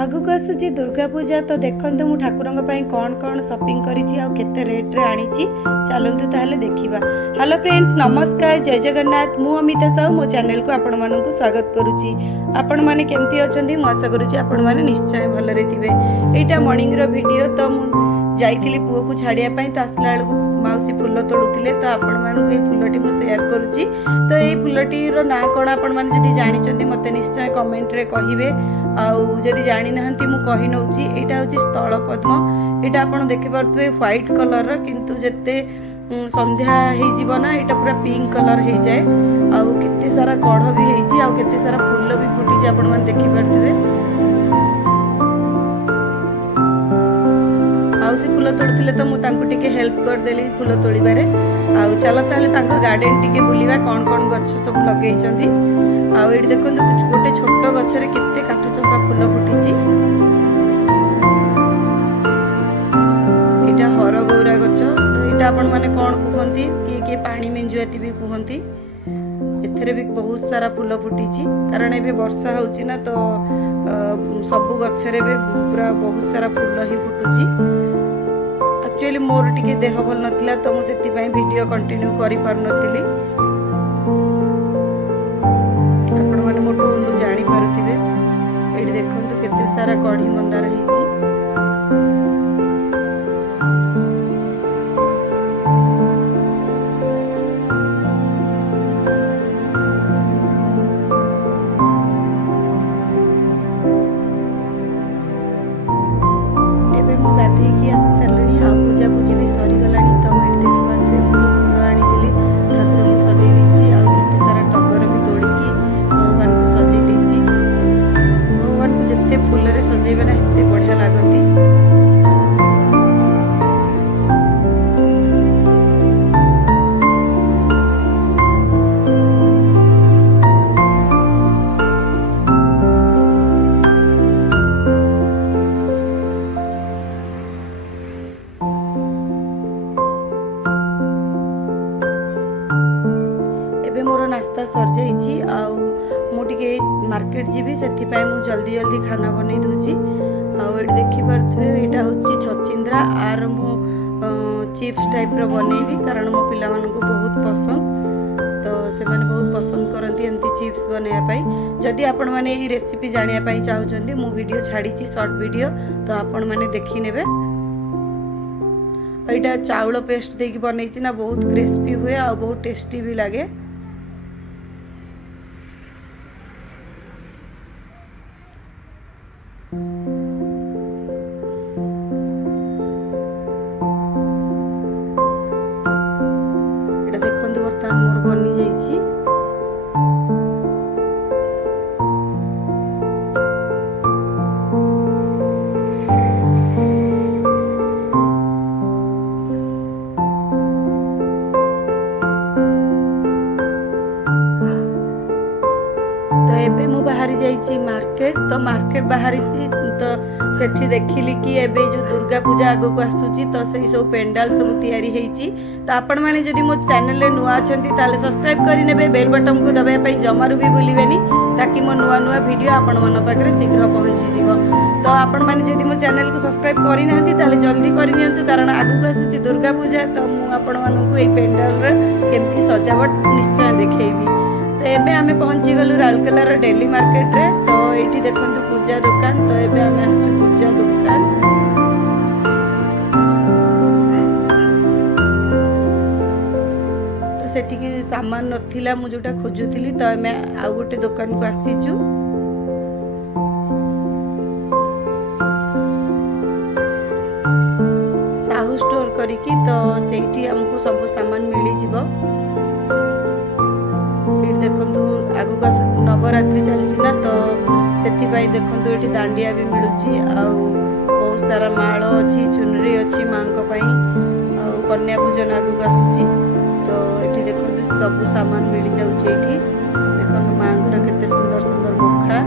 आगक आसूची दुर्गा पूजा तो देखते मु ठाकुर कौन कौन शॉपिंग करते रेट्रे आनी चलतु ताहले देखा। हेलो फ्रेंड्स नमस्कार जय जगन्नाथ मु अमिता साहू मो चैनल को आपण मानक स्वागत करुच्ची। आपण मैंने केमती अच्छा मु आशा करुच्ची आपण मैंने निश्चय भलरे थे। यहाँ मॉर्निंग रो वीडियो तो मुझे पुओ को छाड़ियापाई तो आसला बेलू मौसी फुल तोड़ुले तो आपण मानक फुलटी मुझे सेयार करुच्ची। तो ये फुलटी ना कौन आपण मैंने जदि जानते मत निश्चय कमेंट रे कहिबे। आदि जानी ना मु कही नौची यहाँ हूँ स्थल पद्म। यहाँ आप देखिपे व्हाइट कलर किंतु जेते संध्या हो ना यहाँ पूरा पिंक कलर हो जाए। आते सारा कढ़ भी होते सारा फूल भी फुटी आपण मैंने देखिपे। मौसी फूल तोड़ुले तो मुझे हेल्प करदेली फूल तोड़बारे। चलो ताले गार्डन टिके बुलवा कौन कौन गछ सब लगे। ये देखो गोटे छोट गचरे केते काठचंपा फूल फुटी। यहाँ हरगौरा गच तो यहाँ आपण मैंने कौन कहती किए पानी मेंजुआती भी कहती। एथरे भी बहुत सारा फूल फुटी कारण ये वर्षा होची ना तो सबु गचरे भी पूरा बहुत सारा फूल ही फुटुची। एक्चुअली मोर टिके देह भल नथिला तो मुझे वीडियो कंटिन्यू करि पार नथिली। आपण माने मोटो उंडू जानी पारुथिबे। एडी देखंतु केते सारा कढ़ी मंदार हिची। एबे मु गाधे की आसी सारलणी आ पूजा पूजी भी सरी गलानी। तो एडी देखि पारथे मु जो फूल आनीथिली ठाकुर मु सजई देछि। आ केते सारा टगर भी तोड़िकी भगवान को सजई देछि। भगवान को जत्ते फूल रे सजेबे ना एते बढ़िया लागती। एबे मोर नास्ता सर जाइए। मुझे मार्केट जीवी से जल्दी जल्दी खाना बन दूची। ये देखिपे यहाँ हूँ छचिंद्रा आर मु चिप्स टाइप रो बनैबी कारण मो पिला को बहुत पसंद। तो से माने बहुत पसंद करती एमती चिप्स बनैयापाई। जदि आपण मैंने ये रेसिपी जानापी चाहते मु वीडियो छाड़ी शॉर्ट वीडियो तो आपण मैंने देखी नेबे। यहाँ चाउल पेस्ट देकी बनई ना बहुत क्रिस्पी हुए आ बहुत टेस्टी भी लगे। देखो बर्तमान मोर बनी जाइए। तो एबे मु बाहरी जाइए मार्केट। तो मार्केट बाहरी तो सेठी देखिली कि एबे जो दुर्गा पूजा आगो को आसुची तो सही सब पेंडाल सब तैयारी होईची। तो आपण माने जदि मो चैनल रे नुआ अछंती ताले सब्सक्राइब करि नेबे बेल बटन को दबाया पई जमारू भी भूलिबेनी ताकि मो नुआ नुआ वीडियो आपण मन पाखरे शीघ्र पहुंची जीवो। तो आपण माने जदि मो चैनल को सब्सक्राइब करि नांती ताले जल्दी करि नियंतु कारण आगो को आसुची दुर्गा पूजा। तो मु आपण मानकु ए पेंडाल रे केमती सजावट निश्चय देखैबी। तो एबे आमे पहुंची गलु राउरकेला रो डेली मार्केट रे। तो एठी देखंतु पूजा दुकान। तो एबे आमे आसु पूजा दुकान। तो सेठी की सामान नथिला मु जोटा खोजुथिली तो आमे आ गोटे दुकान को आसीचु। साहू स्टोर करिकी तो सेठी हमको सब सामान मिली जिवो। देखो आगक नवरात्रि चलची ना तो से देखो ये दांडिया भी मिलूची। बहुत सारा माल अच्छी चुनरी अच्छी माँ कन्या पूजन आगक आसूची। तो ये देखो सब सामान मिल जाऊँ। देखो माँ केते सुंदर सुंदर मुखा